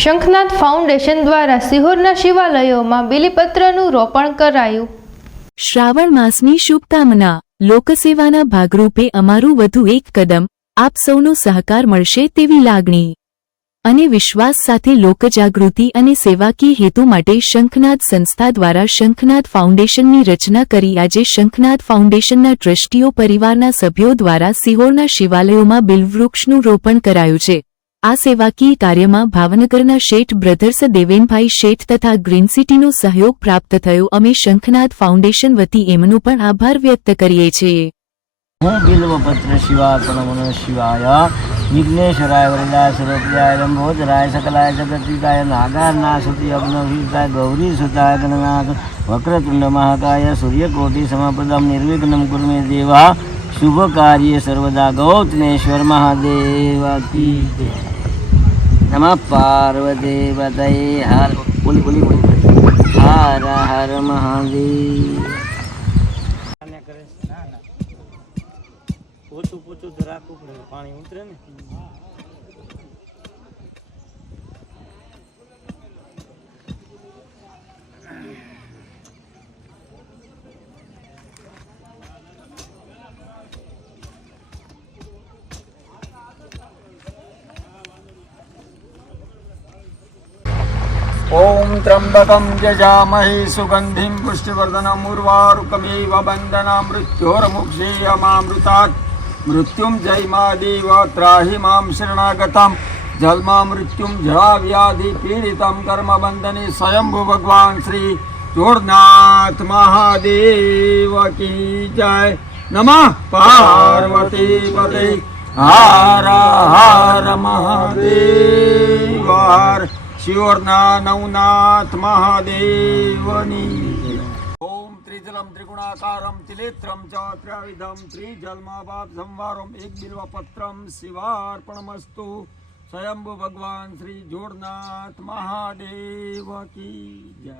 Shankhnath foundation દ્વારા સિહોરના શિવાલયોમાં બિલીપત્રનું રોપણ કરાયું. શ્રાવણ માસની શુભકામના. લોકસેવાના ભાગરૂપે અમારું વધુ એક કદમ આપ સૌનો સહકાર મળશે તેવી લાગણી. અને વિશ્વાસ સાથે લોકજાગૃતિ અને સેવાકીય હેતુ માટે શંખનાદ સંસ્થા દ્વારા શંખનાદ ફાઉન્ડેશનની રચના કરી આજે શંખનાદ ફાઉન્ડેશનના ટ્રસ્ટીઓ પરિવારના સભ્યો દ્વારા સિહોરના શિવાલયોમાં બિલવૃક્ષનું રોપણ કરાયું છે. આ સેવાકીય કાર્યમાં ભાવનગરના શેઠ બ્રધર્સ દેવેનભાઈ શેઠ તથા ગ્રીન સિટીનો સહયોગ પ્રાપ્ત થયો. અમે શંખનાથ ફાઉન્ડેશન વતી એમનો પણ આભાર વ્યક્ત કરીએ છીએ. હું બિલ્વપત્ર શિવાર્પણમનો શિવાય વિઘ્નેશ્વરાય વરદાય સર્વપ્રિયાય લંબોદરાય સકલાય જગતિકાય નાગારનાશતિ અગ્નભીતાય ગૌરી સુતાય, ગણનાથ, વક્રતુંડ મહાકાય, સૂર્યકોટી સમપ્રદમ નિર્વિઘ્નમ, કુર્મે દેવા શુભ કાર્ય સર્વદા ગૌતમેશ્વર મહાદેવ કી. નમઃ પાર્વતી પતયે હર બોલી બોલી બોલી. હર હર મહાદેવ. પોતું પોતું તો પાણી ઉતરે ને. ॐ त्र्यम्बकं यजामहे सुगन्धिं पुष्टिवर्धनम् उर्वारुकमेव वन्दना मृत्योर्मुक्षेयमामृतात् मृत्युं जयमादेव त्राहि मां शरणागतं जन्मा मृत्युं जराव्याधिपीडितं कर्मबन्धने स्वयंभु भगवान् श्री जोड़नाथ महादेव की जय नमः पार्वती पते हर हर महादेव हर શિવરના નવનાથ મહાદેવની ઓમ ત્રિજલમ ત્રિગુણાકારમ ત્રિલેત્રમ ચ ત્રવિધમ ત્રિજલમાભાપ સંવારમ એક બિલ્વપત્રમ શિવાર્પણમસ્તુ સ્વયંભુ ભગવાન શ્રી જોડનાથ મહાદેવ કી જય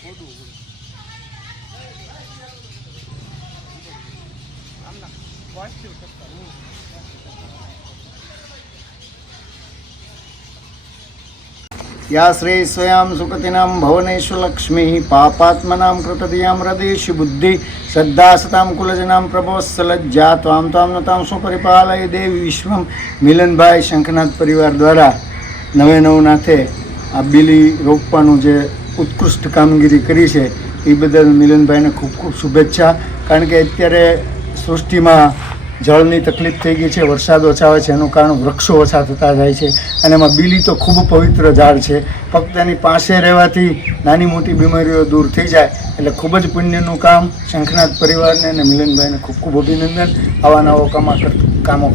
ખોડું આમના યા શ્રી સ્વયં સુકૃતિનામ ભવનેશ્વર લક્ષ્મી પાપાત્મનામ કૃતદિયામ હૃદયશુ બુદ્ધિ શ્રદ્ધા સતામ કુલજનામ પ્રભોત્સલજ્જા ત્વામ ત્વામ નતામ સુપરિપાલય દેવી વિશ્વ મિલનભાઈ શંખનાથ પરિવાર દ્વારા નવે નવનાથે આ બિલી રોપવાનું જે ઉત્કૃષ્ટ કામગીરી કરી છે. એ બદલ મિલનભાઈને ખૂબ ખૂબ શુભેચ્છા. કારણ કે અત્યારે સૃષ્ટિમાં જળની તકલીફ થઈ ગઈ છે, વરસાદ ઓછા આવે છે, એનું કારણ વૃક્ષો ઓછા થતા જાય છે અને એમાં બીલી તો ખૂબ પવિત્ર ઝાડ છે. ફક્ત એની પાસે રહેવાથી નાની મોટી બીમારીઓ દૂર થઈ જાય. એટલે ખૂબ જ પુણ્યનું કામ શંખનાથ પરિવારને અને મિલનભાઈને ખૂબ ખૂબ અભિનંદન. આવા નવા કામો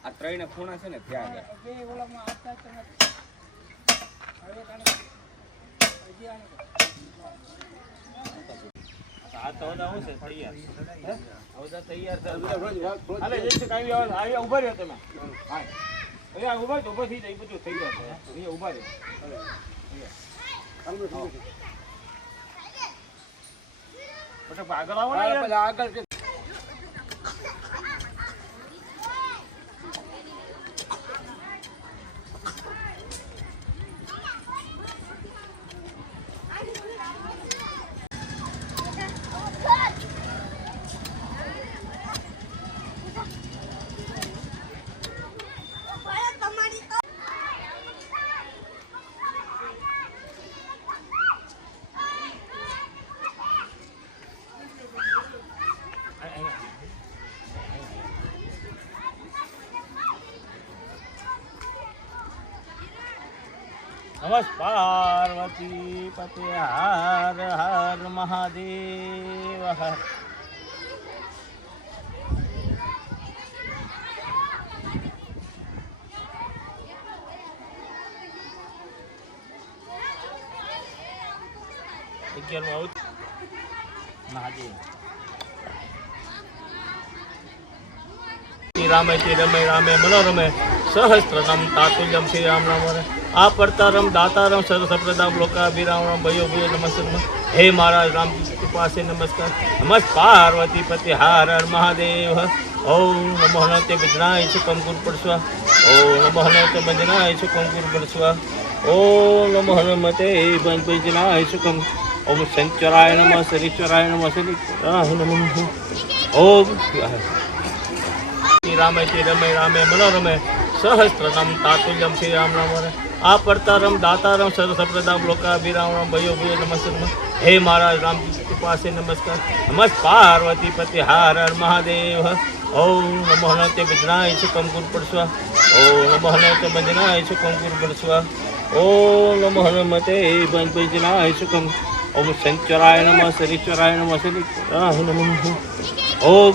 આ ત્રણ ખૂણા છે હાલે છે કાંઈ બી આવે આવ્યા ઊભા રહ્યો તમે હા અહીંયા ઊભા તો ઊભા થઈ જાય બધું થઈ જશે અહીંયા રહ્યો બટા આગળ આવો ને આગળ નમસ્ પાર્વતી પતે હર હર મહાદેવ, હર. અગિયારમું આવું મહાદેવ. રામે, શ્રી રમે, રામે, મનોરમે. સહસ્ત્રનામ તાતુલ્યમ શ્રી રામ રામ આ પડતારમ દાતારમ સરસપ્રદામ લોકાભિરામ રામ ભયો ભયો નમસ્તે નમઃ. હે મહારાજ રામજી પાસે નમસ્કાર નમસ્ પાર્વતી પતિ હાર હર મહાદેવ ઓમ નમો હનતે વિજ્ઞાય સુકમ ગુરુ પડસ્વા ઓમ નમો હનતે બંજનાય સુકમ ગુરુ પડસ્વા ઓમ નમો હનમતે બંજનાય સુકમ ઓમ શંકરાય નમઃ શરીશ્વરાય નમઃ શરીશ્વરાય નમઃ ઓમ શ્રી રામે શ્રી રમે રામે મનોરમે સહસ્ત્રનામ તાતુલ્યમ શ્રી રામ રામ આ પડતારમ દાતારમ સરસપ્રદામ લોકાભિરામ રામ ભયો ભયો નમસ્તે નમઃ. હે મહારાજ રામજી પાસે નમસ્કાર. નમસ્ પાર્વતી પતિ હાર હર મહાદેવ. ઓમ નમો હનતે વિજ્ઞાય છે, કંકુર પડસ્વા ઓમ નમો હનતે બંજનાય છે, કંકુર પડસ્વા ઓમ નમો હનમતે છે, કંકુર. ઓમ શંકરાય નમઃ, શરીશ્વરાય નમઃ નમઃ. ઓમ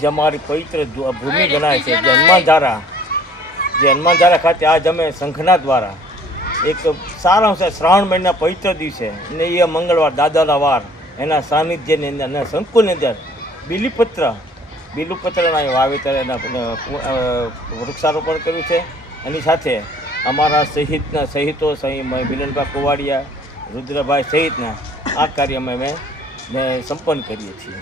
જે અમારી પવિત્ર ભૂમિ ગણાય છે. જે હનુમાનધારા જે હનુમાનધારા ખાતે આજ અમે સંઘના દ્વારા એક સારા સારા શ્રાવણ મહિના પવિત્ર દિવસે. અને એ મંગળવાર દાદાના વાર. એના સાનિધ્યની અંદર અને શંકુની અંદર બીલીપત્ર. બીલીપત્રના વાવેતર એના વૃક્ષારોપણ કર્યું છે. એની સાથે અમારા સહિતના સહિતો સહી મિલનભાઈ કુવાડિયા રુદ્રભાઈ સહિતના આ કાર્ય અમે મેં સંપન્ન કરીએ છીએ.